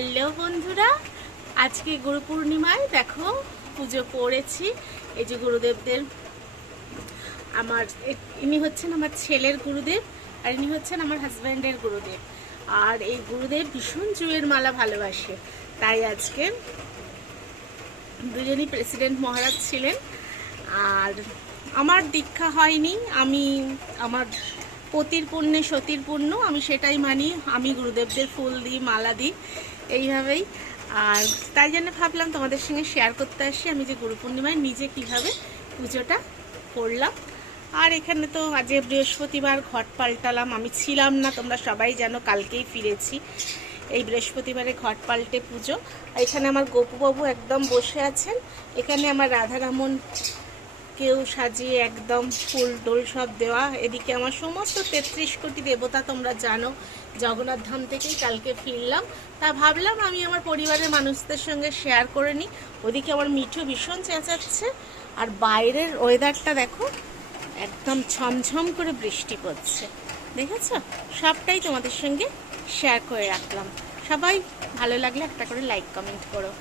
Hello বন্ধুরা, আজকে গুরু পূর্ণিমায় দেখো পুজো করেছি। এই যে গুরুদেবদের, আমার ইনি হচ্ছেন আমার ছেলের গুরুদেব, আর ইনি হচ্ছেন আমার হাজব্যান্ডের গুরুদেব। আর এই গুরুদেব ভীষণ জুঁয়ের মালা ভালোবাসে, তাই আজকে দুজনই প্রেসিডেন্ট মহারাজ ছিলেন। আর আমার দীক্ষা হয়নি, আমি আমার পতির পুণ্যে সতীর পুণ্য, আমি সেটাই মানি। আমি গুরুদেবদের ফুল দিই, মালা দিই এইভাবেই। আর তাই জন্য ভাবলাম তোমাদের সঙ্গে শেয়ার করতে আসি আমি যে গুরু পূর্ণিমায় নিজে কীভাবে পুজোটা করলাম। আর এখানে তো আজ বৃহস্পতিবার, ঘট পাল্টালাম। আমি ছিলাম না, তোমরা সবাই জানো, কালকেই ফিরেছি। এই বৃহস্পতিবারে ঘট পাল্টে পুজো। এখানে আমার গোপুবাবু একদম বসে আছেন। এখানে আমার রাধারমণ কেউ সাজিয়ে একদম ফুল টোল সব দেওয়া। এদিকে আমার সমস্ত 33 কোটি দেবতা, তোমরা জানো, জগন্নাথ ধাম থেকেই কালকে ফিরলাম। তা ভাবলাম আমি আমার পরিবারের মানুষদের সঙ্গে শেয়ার করে নিই। ওদিকে আমার মিঠু ভীষণ চেঁচাচ্ছে, আর বাইরের ওয়েদারটা দেখো, একদম ছমছম করে বৃষ্টি পড়ছে, দেখেছো? সবটাই তোমাদের সঙ্গে শেয়ার করে রাখলাম। সবাই ভালো লাগলে একটা করে লাইক কমেন্ট করো।